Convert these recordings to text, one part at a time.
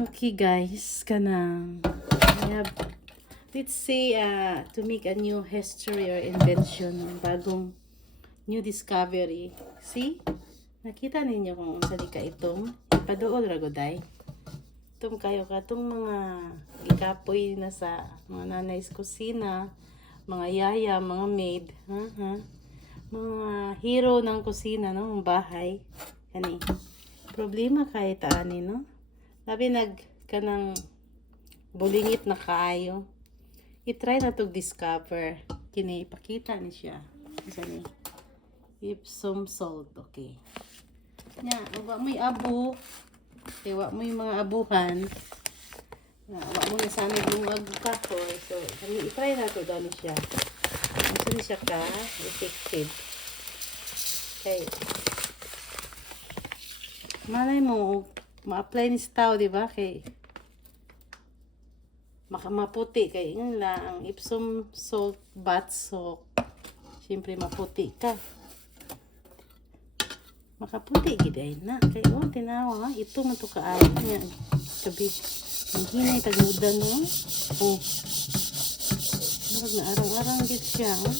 Okay guys, kanang I have, let's say to make a new history or invention, bagong new discovery. See? Nakita ninyo kung sali ka itong ipaduol ragoday. Itong kayo katong mga gikapoy na sa mga nanay's kusina, mga yaya, mga maid, mga hero ng kusina, no, ng bahay. Kani. Problema kay taani, no? Labi kanang bulingit na kaayo. I-try na to discover. Kini ipakita ni siya. Isa ni Epsom salt, okay. Nya, wa mo'y abo. Kaya wa mo'y mga abuhan. Wa mo na sana yung agkakoy. So, kami i-try na to daw ni siya. Gusto ni siya ka effective. Okay. Malay mo, ma-apply ni sa tao, di ba? Kay maputi kay yun lang ang Epsom salt bath soap. Siyempre maputi ka. Makaputi giday na. Kay tinawa, ito man to kaayo niya. Sabi, ang hinay tagmudan no. Oh. Marag na arang-arang gid siya. Oh.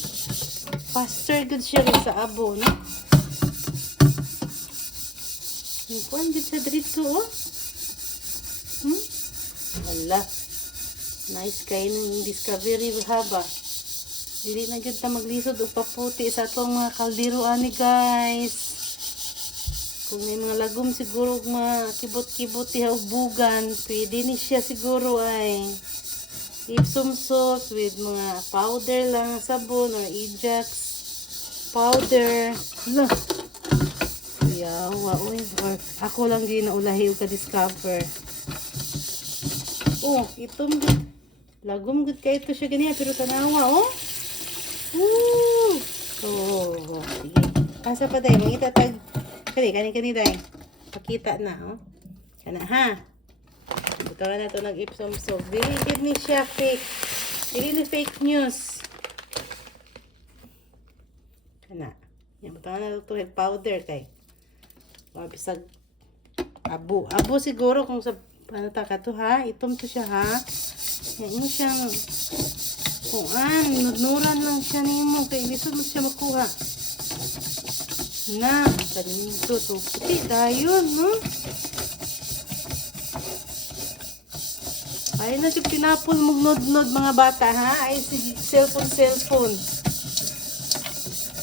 Faster gid siya sa abo, no? Kuan gid sa dito, oh. Wala. Nice kayo ng discovery haba. Dili na gid ta maglisod og paputi sa atong mga kaldero ani guys. Kung may mga lagom siguro makibot-kibot ihaw bugan, pwede ni siya siguro ay Epsom salt with mga powder lang sabon or Ajax powder. Look. Yawa, oy. Or ako lang din naulahi o ka-discover. Oh, itong lagom good kayo ito siya ganyan. Pero tanawa, oh. Woo! Oh, sige. Asa pa tayo? Mga itatag. Kani tayo. Pakita na, oh. Kana, ha? Buto na ito nag-Epsom salt. Dili ni siya fake. Dili ni fake news. Kana. Yan, buto na ito head powder kay. Bisag abo siguro kung sa ano ta ka to ha, itom to siya ha. Yan mo siyang kung nudnuran lang siya nimo kay lisod mo siya makuha. Na, kanito to puti dayon, no? Ay na si pinapol mo nod mga bata ha. Ay si cellphone.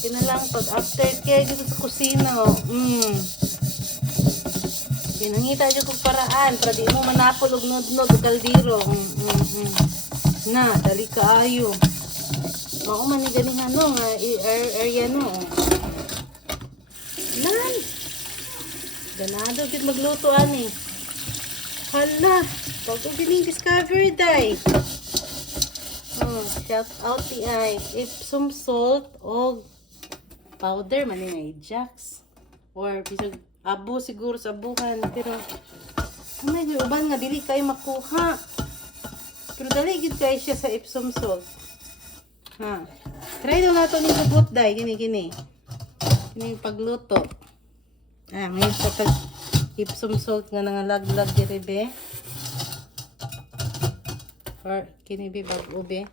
Lang pag after care dito sa kusina, oh. Pinangita dyan kong paraan para di mo manapol og nod-nod o kaldero. Na, dali kaayo. Mao man ni ganingan no nga area no. Nan. Ganado gid magluto ani. Hala, pag gining discover day. Shout out ti ay Epsom salt og powder man ni Ajax or bisag abo siguro sa buhan pero may uban nga dili kayo makuha pero dali gid kay siya sa Epsom salt ha. Try daw nato ni lubot day kini pagluto may sa Epsom salt nga nangalaglag diri be or kini be bag-o be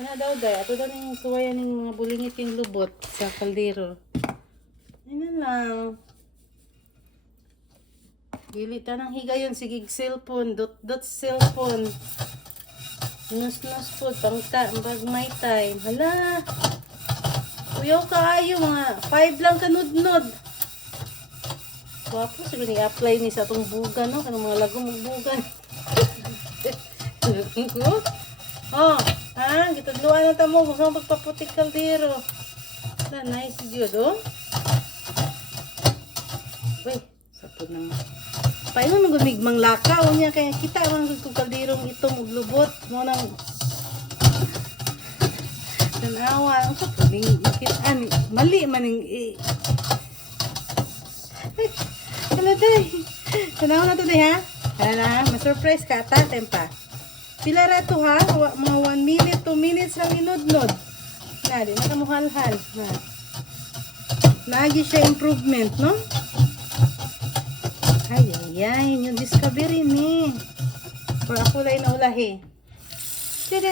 ana daw day ato daw ning suwayan ning mga bulingit king lubot sa kaldero. Ano lang. Dili tanang higayon sige cellphone, dot cellphone. Nus po tangta bag my time. Hala. Kuyaw kaayo mga 5 lang kanudnod. Wapo siguro ni apply ni sa atong bugan no kanang mga lagom og bugan. Oh, gitudluan na ta mo kung saan pagpaputik kaldero. Na nice gyud oh. Wait, sapod nang paano nang gumigmang lakaw niya kaya kita man gud kalderong itong ug lubot mo nang tanawa ang sapod ning mali man ning Hala day. Tanawa na to day ha. Hala, ma-surprise ka ta tempa. Pila ra to ha? Mga 1 minute, 2 minutes lang inudnod. Na, di na kamuhalhal. Naagi siya improvement, no? Ay, Yan, yun yung discovery ni. Or ako lang naulahi. Tada!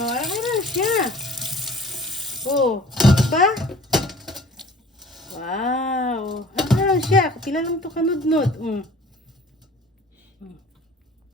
Oh, ano na siya? Oh, diba? Wow. Ano na siya? Kapila lang to kanudnod.